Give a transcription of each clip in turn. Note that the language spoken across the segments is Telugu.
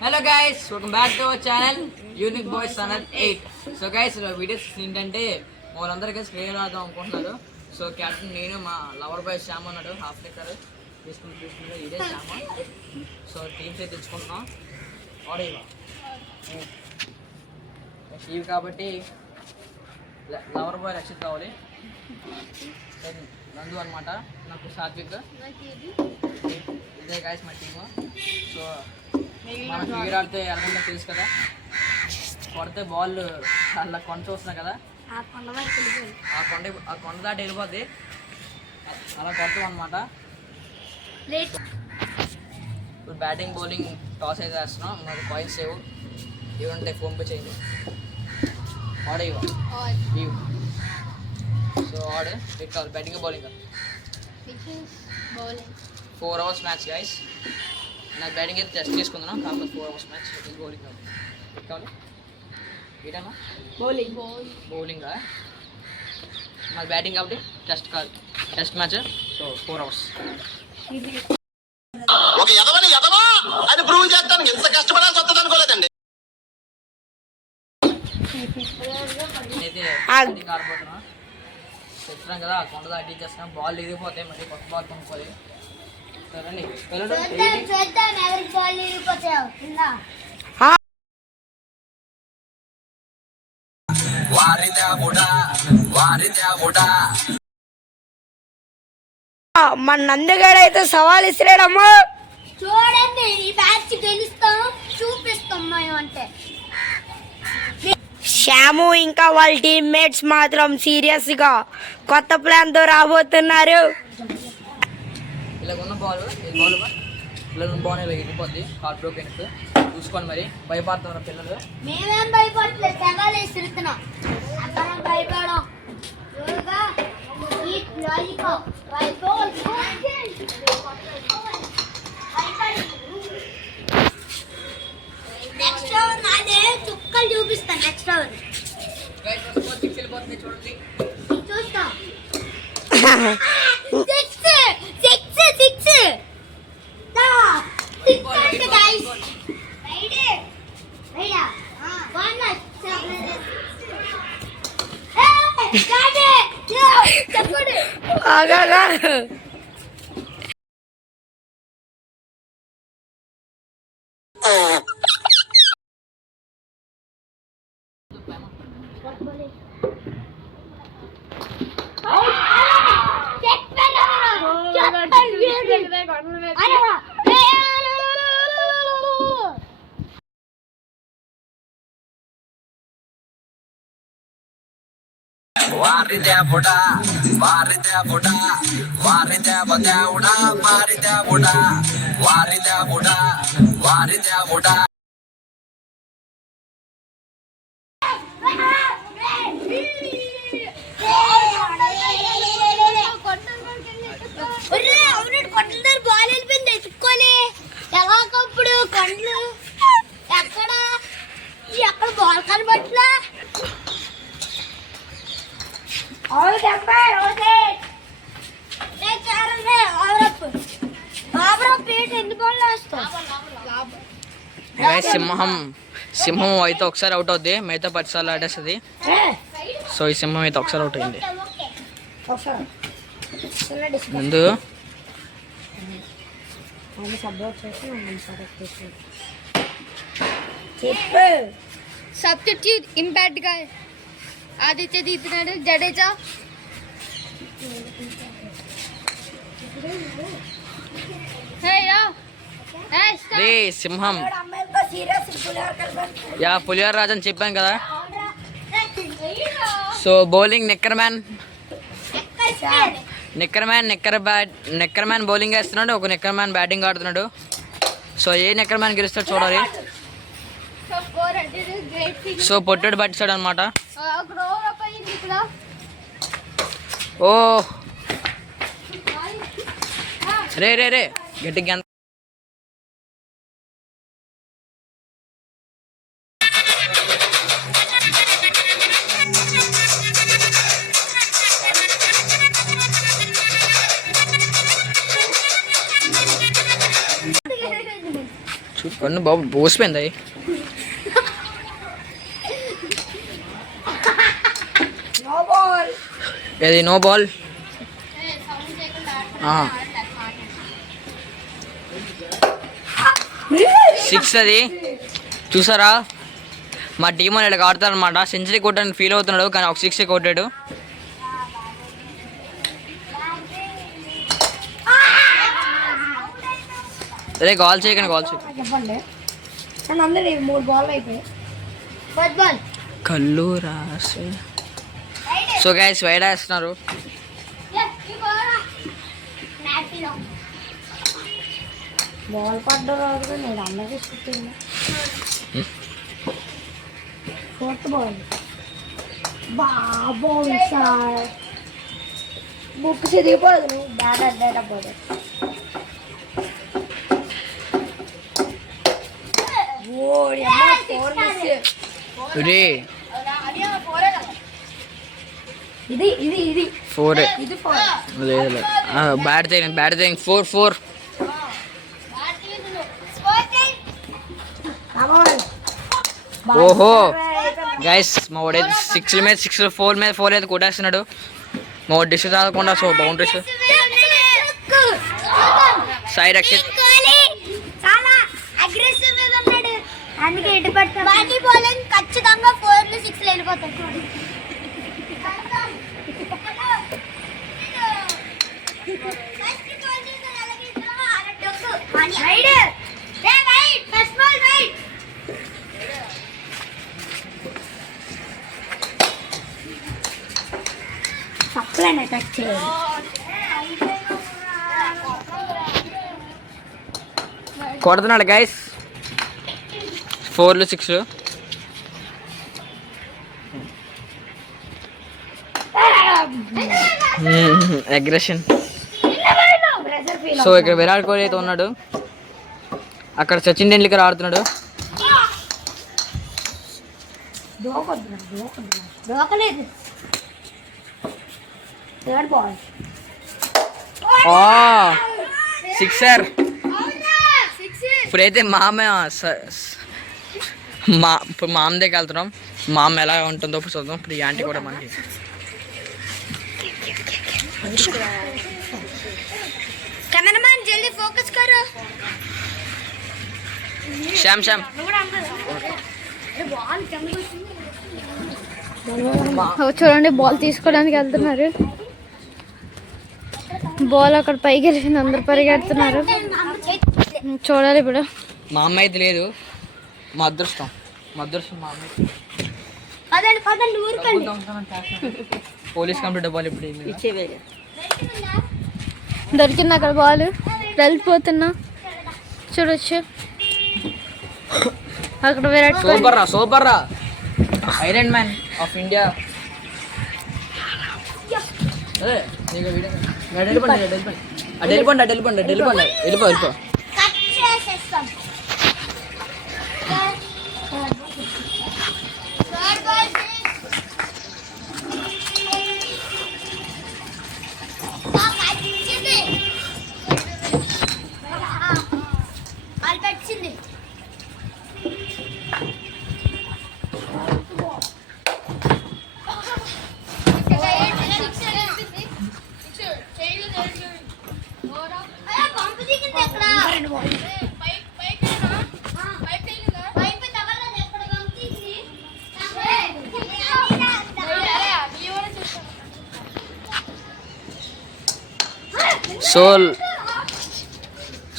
Hello guys, welcome back to our channel unique boys channel 8. So guys, videos ఏంటంటే వాళ్ళందరికీ స్క్రీన్ ఆడదాం అనుకుంటున్నారు. సో క్యాప్టెన్ నేను, మా లవర్ బాయ్ శ్యామ్ అన్నాడు, హాఫ్ లిక్కర్ తీసుకుంటే ఇదే శ్యామ. సో టీమ్స్ అయితే తెచ్చుకుంటున్నాం. ఆడేవా ఇవి కాబట్టి లవర్ బాయ్ రక్షిత్ కావాలి, నందు అనమాట, నాకు సాత్విక్. ఇదే గైస్ మా టీము. సో మనం ఫిగర్ ఆడితే అనుకుంటే తెలుసు కదా, కొడితే బాల్ అలా కొండ చూస్తున్నాం కదా, ఆ కొండ దాటి వెళ్ళిపోద్ది, అలా కొడతాం అనమాట. ఇప్పుడు బ్యాటింగ్ బౌలింగ్ టాస్ అయితే వేస్తున్నాం. మాకు పాయింట్స్ లేవు, ఇవంటే ఫోన్ పే చేయండి. ఆడేవా ఇవి. సో ఆడే కావాలి, batting bowling 4 hours match guys. నాకు బ్యాటింగ్ అయితే టెస్ట్ చేసుకుంటున్నాను, కాకపోతే 4 hours మ్యాచ్. బౌలింగ్ కావాలి ఏంటన్నా, బౌలింగా మాది బ్యాటింగ్ కాబట్టి టెస్ట్ కాదు, టెస్ట్ మ్యాచ్. So 4 hours. ఒక ఎదవని ఎదవా అని ప్రూవ్ చేస్తాను, ఎంత కష్టపడాల్సి వస్తుంది అనుకోలేదండి. అయితే ఆడిపోతున్నాం, చెప్తున్నాం కదా, ఆ కొండ దాటి చేస్తున్నాం. బాల్ ఇరిగిపోతాయి, మళ్ళీ కొత్త బాల్ కొనుక్కోవాలి. సరే మన నందిగాడు అయితే సవాల్ ఇస్తున్నాడమ్మా. చూడండి, ఈ మ్యాచ్ గెలుస్తాం, చూపిస్తాం మేము అంటే. శ్యాము ఇంకా వాళ్ళ టీమ్మేట్స్ మాత్రం సీరియస్ గా కొత్త ప్లాన్ తో రాబోతున్నారు. ఇలా ఉన్న బాల్ ఇలా బాల్ ఇలా వెళ్ళిపోద్ది, హార్ట్ బ్రోకెన్స్. చూసుకోండి, మరి భయపడుతున్నారు పిల్లలు. మేమేం భయపడలేదు, తెగాలు వేస్తున్నాం, అందరం భయపడం. నెక్స్ట్ ఓవర్ నాదే, చుక్కలు చూపిస్తాను. నెక్స్ట్ ఓవర్ వెళ్ళిపోతుంది, చూడండి. చూస్తాం. Six six six guys. ఆగాగా వారిదే బుడ వారిదే బుడ వారిదే బదేవుడా వారిదే బుడ వారిదే బుడ వారిదే బుడ. కొండలు బాల్ వెళ్ళిపోయింది, ఎత్తుక్కొని ఎలాగప్పుడు కొండలు ఎక్కడ ఎక్కడ బాల్ కనబట్లా. సింహం అయితే ఒకసారి అవుట్ అవుద్ది, మిగతా 10 సార్లు ఆడేస్తుంది. సో ఈ సింహం అయితే ఒకసారి అవుట్ అయింది. ముందు సబ్స్టిట్యూట్ ఇంపాక్ట్ గా ఆదిత్య తీస్తున్నాడు, జడేజా. సింహం పులిహార రాజు అని చెప్పాను కదా. So bowling nicker man nicker man bowling వేస్తున్నాడు, ఒక నిక్కర్ మ్యాన్ బ్యాటింగ్ ఆడుతున్నాడు. సో ఏ నిక్కర్ మ్యాన్ గెలుస్తాడు చూడాలి. సో పొట్టుడు పట్టిస్తాడు అనమాట. ఓ రే రే రే గట్టిగా కన్ను బాబు పోసిపోయింది అది. ఏది నో బాల్ 6 అది చూసారా మా టీం అని ఇలా ఆడతారనమాట. సెంచరీ కొట్టడానికి ఫీల్ అవుతున్నాడు కానీ ఒక 6 కొట్టాడు. అదే కాల్ చేయకండి చెప్పండి అందరి 3 బాల్ అయిపోయాయి. కళ్ళు రాసే. సో గైస్ వైడ్ వేస్తున్నారు. బాల్ పడ్డారు నేను అందరికీ చూస్తున్నా. 4th బాల్ బాబోయ్ సార్ బుక్ చిరిగిపోదు బ్యాట్ అడ్డేటప్పుడు. ఇది ఇది ఇది 4 ఇది 4 లేదు బ్యాట్ తేయండి 4 ఓహో గైస్ మా వాడు 6 మీద 6 4 మీద 4 అయితే కొట్టేస్తున్నాడు. మా వాడు డిష్ తాగకుండా. సో బౌండరీస్ సాయి రక్షిత్ చాలా అగ్రెసివ్ గా ఉన్నాడు. అందుకే ఎటు పట్టు బాటి బౌలింగ్ ఖచ్చితంగా 4 6 వెళ్ళిపోతాడు. సప్లైన్ అటాక్ చేయాలి. కొడుతున్నాడు గైస్ 4 6. అగ్రెషన్. సో ఇక్కడ విరాట్ కోహ్లీ అయితే ఉన్నాడు, అక్కడ సచిన్ టెండూల్కర్ ఆడుతున్నాడు. దోకలేదు. 3rd బాల్ 6 ఇప్పుడైతే ఇప్పుడు మామ దగ్గరికి వెళ్తున్నాం. మామ ఎలా ఉంటుందో ఇప్పుడు చూద్దాం. ఇప్పుడు ఈ ఆంటీ కూడా మనకి कैमरामैन जल्दी फोकस करो. శ్యామ్ చూడండి బాల్ తీసుకోవడానికి వెళ్తున్నారు. బాల్ అక్కడ పైకి వెళ్ళింది, అందరు పరిగెడుతున్నారు. చూడాలి ఇప్పుడు. మా అమ్మ అయితే లేదు, మా అదృష్టం మా అమ్మ. పోలీస్ కంప్లీట్ అవ్వాలి ఇప్పుడు. దొరికింది అక్కడ బాల్, వెళ్ళిపోతున్నా చూడొచ్చు. అక్కడ విరాట్ కోహ్లీ సూపర్ రా ఐరన్ మ్యాన్ ఆఫ్ ఇండియా. వెళ్ళిపో. కట్ చేసేస్తాం. థర్డ్ బాల్ బాల్ పెట్టింది.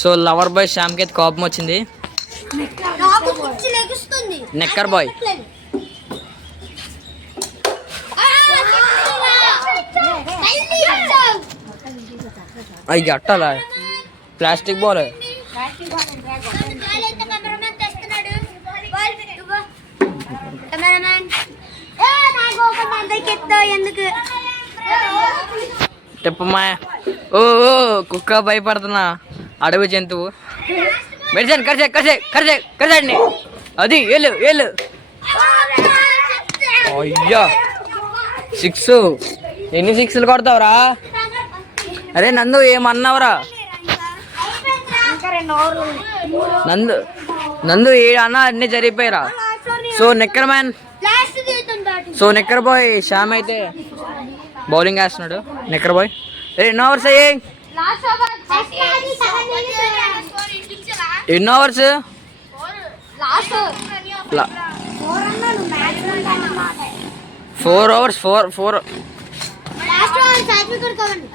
సో లవర్ బాయ్ శ్యామ్కి అయితే కోపం వచ్చింది. నెక్కర్ బాయ్ అవి గట్టాలా ప్లాస్టిక్ బాల్. ఎందుకు చెప్పమ్మా. ఓ కుక్క భయపడుతున్నా, అడవి జంతువు. మెడిసిన్ కరిచేయండి. అది వెళ్ళు అయ్యా 6. ఎన్ని 6లు కొడతావురా? అరే నందు ఏమన్నావురా? నందు నందు ఏ అన్న అన్ని జరిగిపోయారా. సో నెక్కర్ మ్యాన్, లాస్ట్ దిగుతుంది batting. So nicker boy Shyam అయితే బౌలింగ్ వేస్తున్నాడు. నెక్కర్ బాయ్ ఎన్ని ఓవర్స్ అయ్యాయి? లాస్ట్ ఓవర్ ఎన్ని overs? Last 4 overs. 4 last over సాధ్వి కొడుకోండి.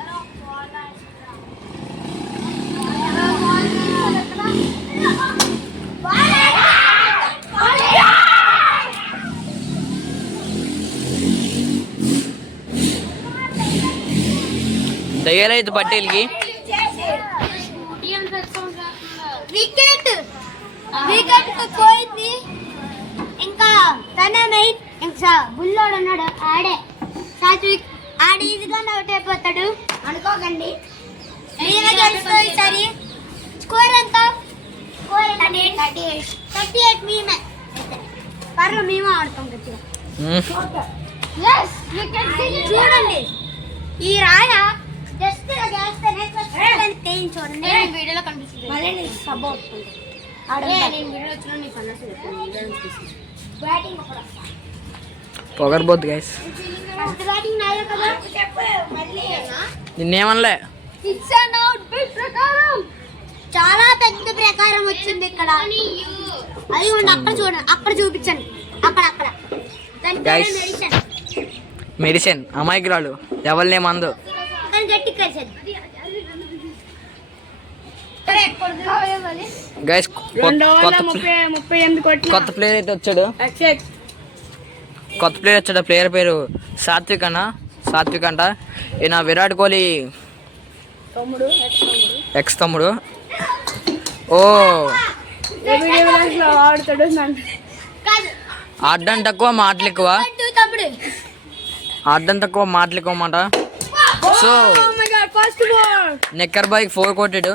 దయ్యాలైతే పట్టేళ్ళకి వికెట్ పోయింది. ఇంకా తన మెయిన్ ఇంకా బుల్లోడు ఉన్నాడు, ఆడే సాత్విక్. ఆడ ఈజీగా అవుట్ అయిపోతాడు అనుకోకండి. ఈసారి స్కోర్ ఎంత? 38 మేమే పర్లు మేమే ఆడతాం గట్టిగా. చూడండి ఈ రాయ జస్ట్ చూడండి. వీడియోలో కనిపిస్తుంది. పొగరబోద్దు గైస్. నిన్నేమనలే. చాలా పెద్ద ప్రకారం వచ్చింది ఇక్కడ. అది అక్కడ చూడండి, అక్కడ చూపించండి. అక్కడ Guys. మెడిసిన్ అమాయకురాలు ఎవరినే మందు. గట్టి కలిసాడు గైస్ కొత్త ప్లేయర్ అయితే వచ్చాడు. ప్లేయర్ పేరు సాత్విక్ అంట. ఈయన విరాట్ కోహ్లీ ఎక్స్ తమ్ముడు. ఓ ఆడడం తక్కువ మాటలు ఎక్కువ. మాట. సో నెక్కర్ బాయ్కి 4 కొట్టాడు.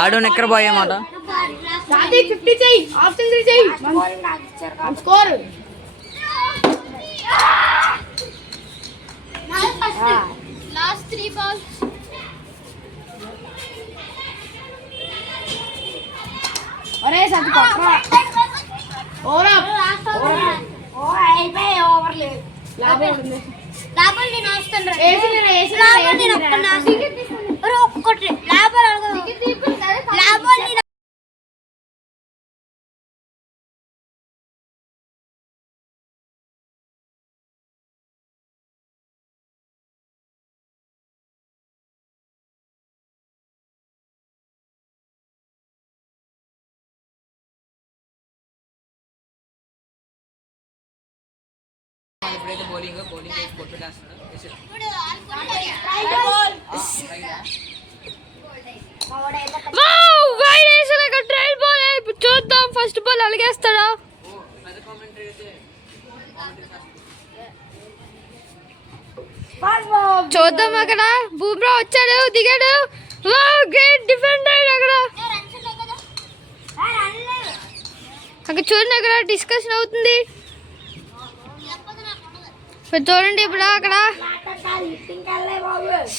ఆడు నెక్కర్ బాయ్ అన్నమాట. Last 3 balls. ఒరే సత్తి కొట్రా. ఓరా ఓవర్లే లాభం ఉంది. లాభం నేను వస్తాను. ఇప్పుడైతే బౌలింగ్ వేసి కొట్టుకుంటేస్తున్నాడు. చూద్దాం ఫస్ట్ బాల్ అలిగేస్తాడా. చూద్దాం. అక్కడ బూమ్రా వచ్చాడు, దిగాడు. Great defender. అక్కడ చూడండి, అక్కడ డిస్కషన్ అవుతుంది. చూడండి ఇప్పుడు అక్కడ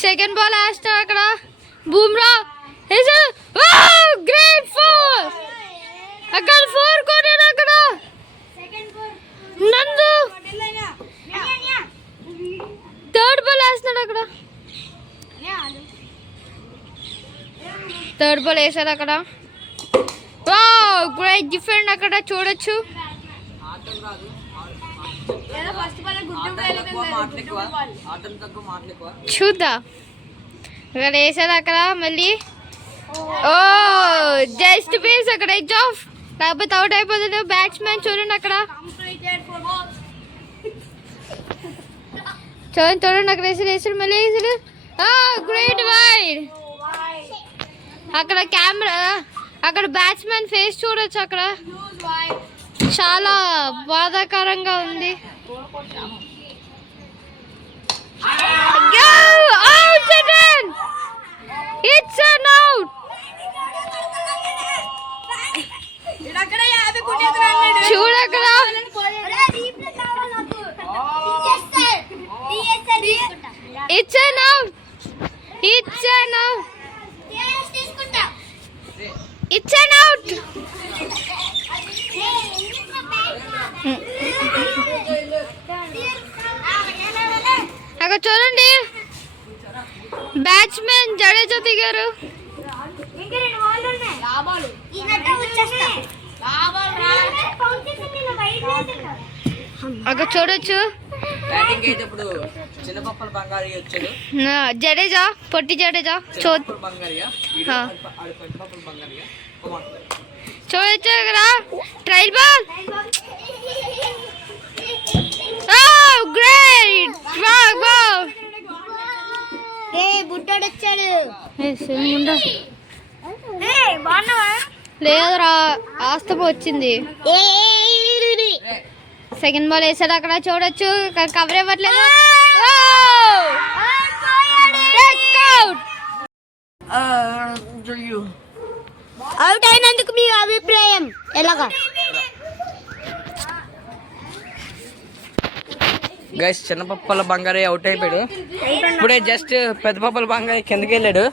సెకండ్ బాల్ వేస్తాడు. అక్కడ బూమ్రా గ్రేట్ 4. అక్కడ 4 కొట్టాడు. అక్కడ నందు థర్డ్ బాల్ వేస్తున్నాడు. అక్కడ థర్డ్ బాల్ వేసాడు. అక్కడ గ్రేట్ డిఫెండ్. అక్కడ చూడొచ్చు. చూద్దాం. అక్కడ వేసాడు. అక్కడ మళ్ళీ జస్ట్ బేస్. అక్కడ ఎడ్జ్ ఆఫ్, లేకపోతే అవుట్ అయిపోతుంది బ్యాట్స్మెన్. చూడండి అక్కడ చూడండి అక్కడ వేసాడు మళ్ళీ వేసాడు. Great wide. అక్కడ కెమెరా, అక్కడ బ్యాట్స్మెన్ ఫేస్ చూడొచ్చు. అక్కడ చాలా బాధాకరంగా ఉంది. చూడక్కడ అక్కడ చూడండి బ్యాట్స్మెన్ జడేజా దిగారు. ఇంకా 2 బాల్ ఉన్నాయి. ఈయనట వచ్చేస్తా. అక్కడ చూడొచ్చు బ్యాటింగ్ అయితే ఇప్పుడు చిన్నపప్పల బంగారి వచ్చాడు. జడేజా, పొట్టి జడేజా చిన్నపప్పల బంగారియా హా. ఆడు పెద్దపప్పల బంగారియా. చూడొచ్చు ఇక్కడ ట్రైల్ బాల్. గ్రేట్ ఏ బుడ్డోడు వచ్చాడు. లేదురా ఆస్తమ వచ్చింది. సెకండ్ బాల్ వేసాడు అక్కడ చూడొచ్చు. కవర్ ఇవ్వట్లేదు. అవుట్ అయినందుకు మీ అభిప్రాయం ఎలాగా? గైస్ చిన్నపప్పల బంగారి అవుట్ అయిపోయాడు. ఇప్పుడే జస్ట్ పెద్దపప్పల బంగారి కిందకి వెళ్ళాడు.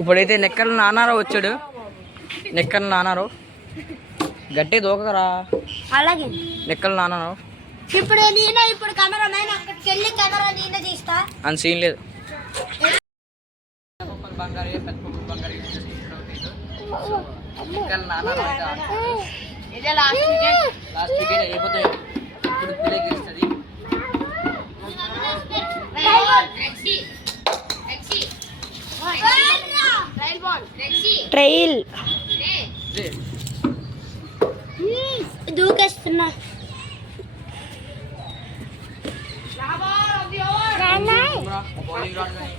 ఇప్పుడైతే నెక్కల నానారావు వచ్చాడు. నెక్కల నానారావు గట్టి దూకరా. అలాగే నెక్కల నానారావు ఇప్పుడు ఇప్పుడు కెమెరామెన్ అక్కడికి వెళ్ళి కెమెరా నేనే తీస్తా. అని సీన్ లేదు. చిన్నపప్పల బంగారి పెద్దపప్పల బంగారి నెక్కల నానారావు అయితే ఆడుతున్నాడు. లాస్ట్ వికెట్ అయిపోతాయి. ఇప్పుడు ప్లే గెలుస్తుంది. ట్రైల్ దూకేస్తున్నా. బౌలింగ్ రాడు కానీ